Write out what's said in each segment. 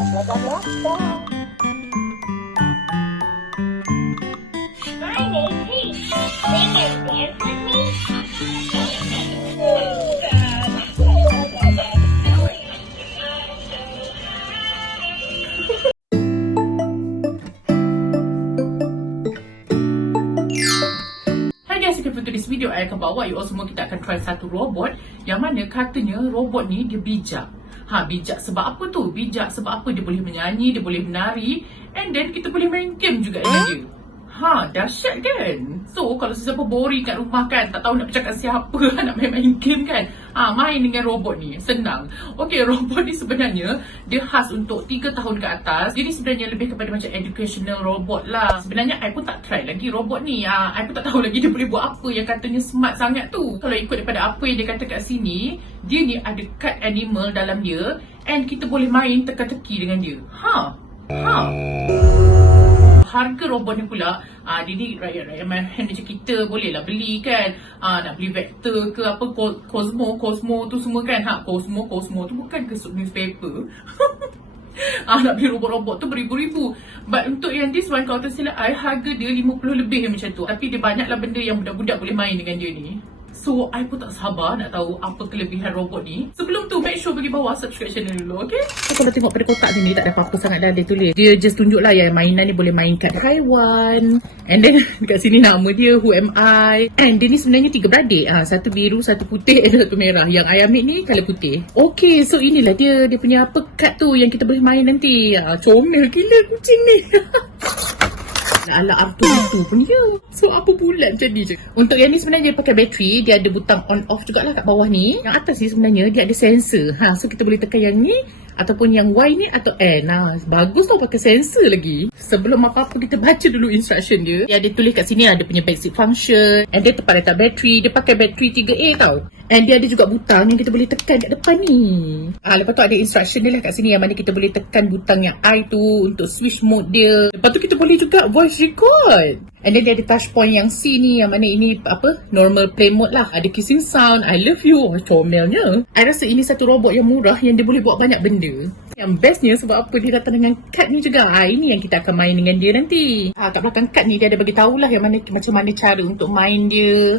Blah, blah, blah, blah. My name's Pete. Sing and dance with me. Hi guys, okay, for today's video, I akan bawa you all semua kita akan try satu robot yang mana katanya robot ni dia bijak. Bijak sebab apa tu? Bijak sebab apa? Dia boleh menyanyi, dia boleh menari, and then kita boleh main game juga dengan dia. Dahsyat kan? So, kalau sesiapa boring kat rumah kan, tak tahu nak bercakap siapa, nak main-main game kan, main dengan robot ni, senang. Okay, robot ni sebenarnya dia khas untuk 3 tahun ke atas. Jadi sebenarnya lebih kepada macam educational robot lah. Sebenarnya I pun tak try lagi robot ni. I pun tak tahu lagi dia boleh buat apa yang katanya smart sangat tu. Kalau ikut daripada apa yang dia kata kat sini, dia ni ada cut animal dalam dia, and kita boleh main teka-teki dengan dia. Harga robot ni pula, dia ni rakyat-rakyat mahan macam kita boleh lah beli kan. Nak beli Vector ke apa, Cosmo tu semua kan. Cosmo tu bukan ke newspaper. Nak beli robot-robot tu beribu-ribu. But untuk yang this one, kalau tak silap I, harga dia 50 lebih macam tu. Tapi dia banyaklah benda yang budak-budak boleh main dengan dia ni. So, I pun tak sabar nak tahu apa kelebihan robot ni. Sebelum tu, make sure bagi bawah subscribe channel dulu, okay? So, kalau tengok pada kotak ni, tak ada apa-apa sangat dah dia tulis. Dia just tunjuk lah yang mainan ni boleh mainkan haiwan. And then, dekat sini nama dia, who am I. And dia ni sebenarnya 3 beradik. Satu biru, satu putih, dan satu merah. Yang I ambil ni, colour putih. Okay, so inilah dia punya apa kad tu yang kita boleh main nanti. Comel gila kucing ni. Ala R2 punya. So apa pula macam ni je. Untuk yang ni sebenarnya dia pakai bateri. Dia ada butang on off jugalah kat bawah ni. Yang atas ni sebenarnya dia ada sensor. So kita boleh tekan yang ni ataupun yang Y ni atau N. Bagus tau pakai sensor lagi. Sebelum apa-apa kita baca dulu instruction dia. Dia ada tulis kat sini ada punya basic function. And dia tempat letak bateri. Dia pakai bateri 3A tau. And dia ada juga butang yang kita boleh tekan kat depan ni. Lepas tu ada instruction dia lah kat sini yang mana kita boleh tekan butang yang I tu untuk switch mode dia. Lepas tu kita boleh juga voice record. And then dia ada touch point yang C ni yang mana ini apa? Normal play mode lah. Ada kissing sound, I love you. Comelnya. I rasa ini satu robot yang murah yang dia boleh buat banyak benda. Yang bestnya sebab apa dia datang dengan kad ni juga. Ini yang kita akan main dengan dia nanti. Kat belakang kad ni dia ada bagi tahulah yang mana macam mana cara untuk main dia.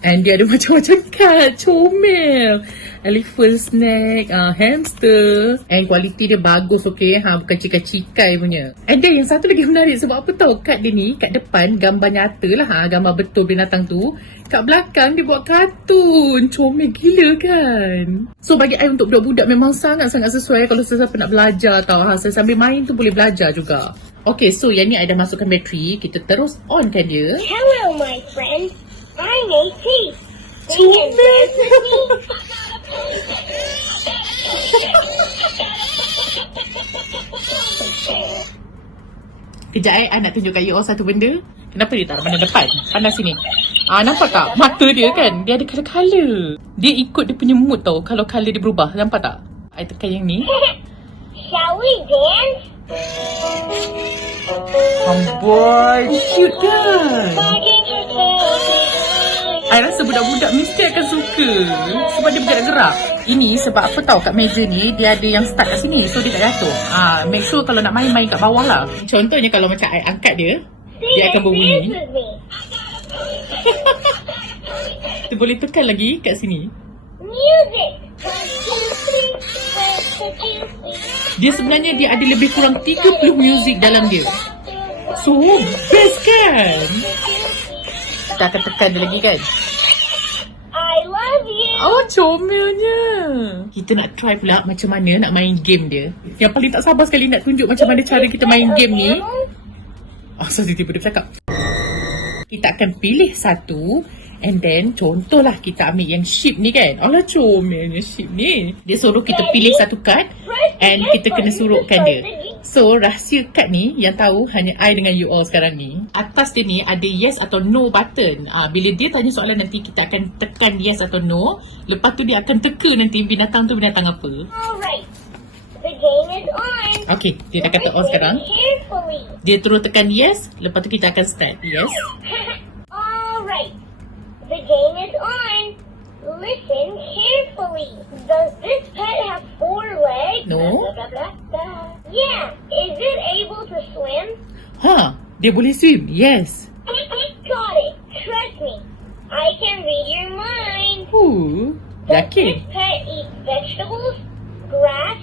And dia ada macam-macam kad. Comel. Elephant snack, hamster. And quality dia bagus, okay. Bukan cikai-cikai punya. And then yang satu lagi menarik sebab apa tahu kad dia ni kat depan gambar nyata lah. Gambar betul binatang tu. Kat belakang dia buat kartun. Comel gila kan. So bagi I untuk budak-budak memang sangat-sangat sesuai kalau sesiapa nak belajar tau. Sambil main tu boleh belajar juga. Okay, so yang ni I dah masukkan bateri. Kita terus on kan dia. Hello, my friend. I'm AT. Sing and dance with me. Kejap I nak tunjukkan you all satu benda. Kenapa dia tak ada pandang depan? Pandang sini. Nampak tak? Mata dia kan? Dia ada colour-colour. Dia ikut dia punya mood tau. Kalau colour dia berubah. Nampak tak? I tekan yang ni. Shall we dance? Boy, cute kan? I rasa budak-budak mesti akan suka. Sebab dia bergerak-gerak. Ini sebab apa tahu kat meja ni dia ada yang start kat sini. So dia tak jatuh. Make sure kalau nak main kat bawah lah. Contohnya kalau macam I angkat dia, dia akan berbunyi. Kita boleh tekan lagi kat sini. Music. Dia sebenarnya dia ada lebih kurang 30 muzik dalam dia. So best kan? Kita akan tekan dia lagi kan? I love you. Comelnya. Kita nak try pula macam mana nak main game dia. Yang paling tak sabar sekali nak tunjuk macam mana cara kita main game ni. So tiba-tiba dia bercakap. Kita akan pilih satu. And then contohlah kita ambil yang ship ni kan. Comelnya ship ni. Dia suruh kita pilih satu kad. And kita kena suruhkan dia. So rahsia kad ni yang tahu hanya I dengan you all sekarang ni. Atas dia ni ada yes atau no button. Bila dia tanya soalan nanti kita akan tekan yes atau no. Lepas tu dia akan teka nanti binatang tu binatang apa. Alright. The game is on. Okay, dia dah kata on sekarang. Dia terus tekan yes. Lepas tu kita akan start. Yes. Alright. The game is on. Listen carefully. Does this pet have 4 legs? No. Blah, blah, blah, blah. Yeah, is it able to swim? Ha, dia boleh swim. Yes. Got it. Trust me. I can read your mind. Does this Yakin? pet eat vegetables, grass,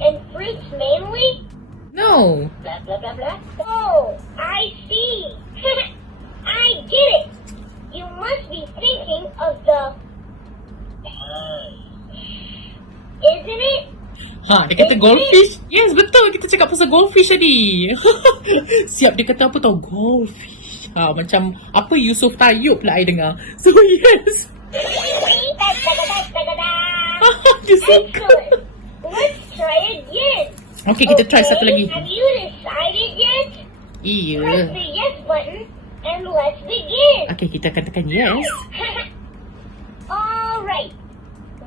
and fruits mainly? No. Blah, blah, blah, blah. Oh, I see. I get it. You must be thinking of the... Isn't it? Ha, dia kata goldfish. Yes, betul. Kita cakap pasal goldfish tadi. Siap, dia kata apa tau? Goldfish. Ha, macam apa Yusof Tayyub pula I dengar. So, yes. Dia suka. Excellent. Let's try again. Okay, kita try satu lagi. Have you decided yet? Press Iya. the yes button and let's begin. Okay, kita akan tekan yes. Alright.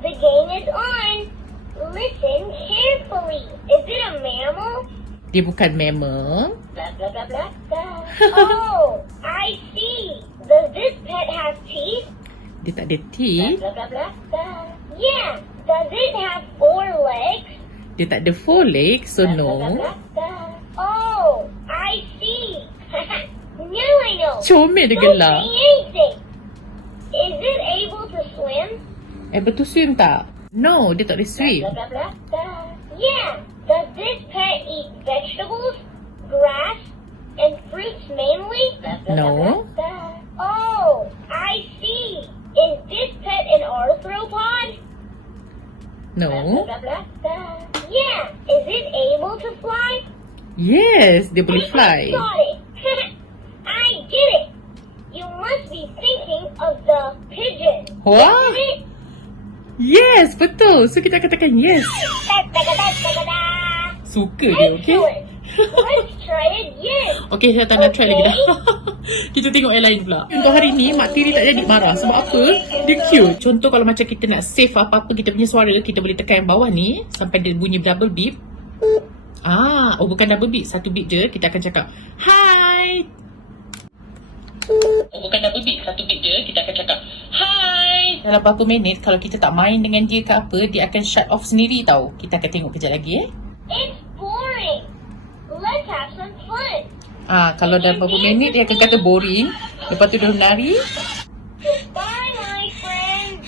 The game is on. Listen carefully. Is it a mammal? Dia bukan mammal. Blah, blah, blah, blah, blah. Oh, I see. Does this pet have teeth? Dia tak ada Blah, teeth. blah, blah, blah, blah. Yeah. Does it have 4 legs? Dia tak ada 4 legs, so Blah, blah, no. blah, blah. Oh, I see. Now I know. Comel dia Don't gelak. say anything. Is it able to swim? Able to swim tak? No, dia tak boleh swim. Blah, blah, blah, blah. Yeah. Does this pet eat vegetables, grass, and fruits mainly? Blah, blah, No. blah, blah, blah. Oh, I see. Is this pet an arthropod? No. Blah, blah, blah, blah. Yeah. Is it able to fly? Yes, dia boleh fly. Got it. I get it. You must be thinking of the pigeon. Wah. Isn't it? Yes, betul. So, kita akan tekan yes. Da-da-da-da-da-da. Suka dia, okay? Excellent. Let's try again. Okay, saya tak nak try lagi dah. Kita tengok yang lain pula. Untuk hari ni, Mak Tiri tak jadi marah. Sebab apa? Dia cute. Contoh kalau macam kita nak save apa-apa kita punya suara, kita boleh tekan yang bawah ni sampai dia bunyi double beep. Oh bukan double beep. Satu beep je. Kita akan cakap, hi. Oh bukan double beep. Satu beep je. Kita akan cakap, hi. Dalam beberapa minit, kalau kita tak main dengan dia ke apa, dia akan shut off sendiri tau. Kita akan tengok kejap lagi It's boring. Let's have some fun. Kalau dalam beberapa minit dia akan kata boring. Lepas tu dia menari. Goodbye, my friend.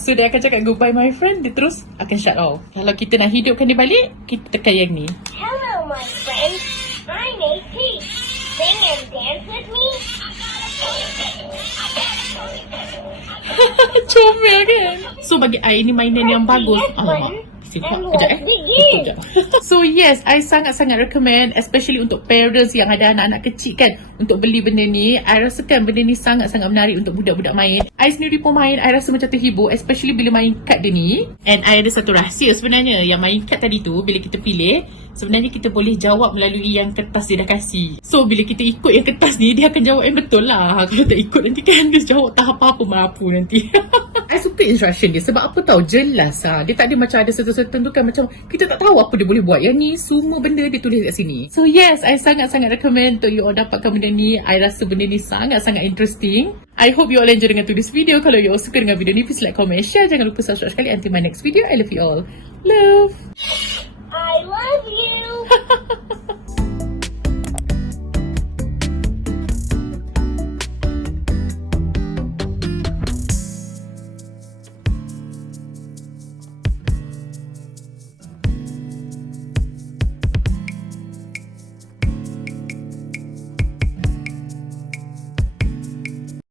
So dia akan cakap goodbye my friend. Dia terus akan shut off. Kalau kita nak hidupkan dia balik, kita tekan yang ni. Hello, my friend. I'm AP. Sing and dance with me. Comel kan? So bagi I ni mainan yang bagus. Alamak. Kejap Kejap. So yes, I sangat-sangat recommend, especially untuk parents yang ada anak-anak kecil kan, untuk beli benda ni. I rasakan benda ni sangat-sangat menarik untuk budak-budak main. I sendiri pun main, I rasa macam terhibur, especially bila main kad dia ni. And I ada satu rahsia sebenarnya. Yang main kad tadi tu, bila kita pilih, sebenarnya kita boleh jawab melalui yang kertas dia dah kasih. So bila kita ikut yang kertas ni, dia akan jawab yang betul lah. Kalau tak ikut nanti kan dia jawab tak apa-apa mampu nanti. I suka instruction dia. Sebab apa tahu, jelas Dia tak ada macam ada certain tu kan, macam kita tak tahu apa dia boleh buat. Yang ni semua benda dia tulis kat sini. So yes, I sangat-sangat recommend untuk you all dapatkan benda ni. I rasa benda ni sangat-sangat interesting. I hope you all enjoy dengan this video. Kalau you all suka dengan video ni, please like, comment, share. Jangan lupa subscribe sekali. Until my next video, I love you all. Love.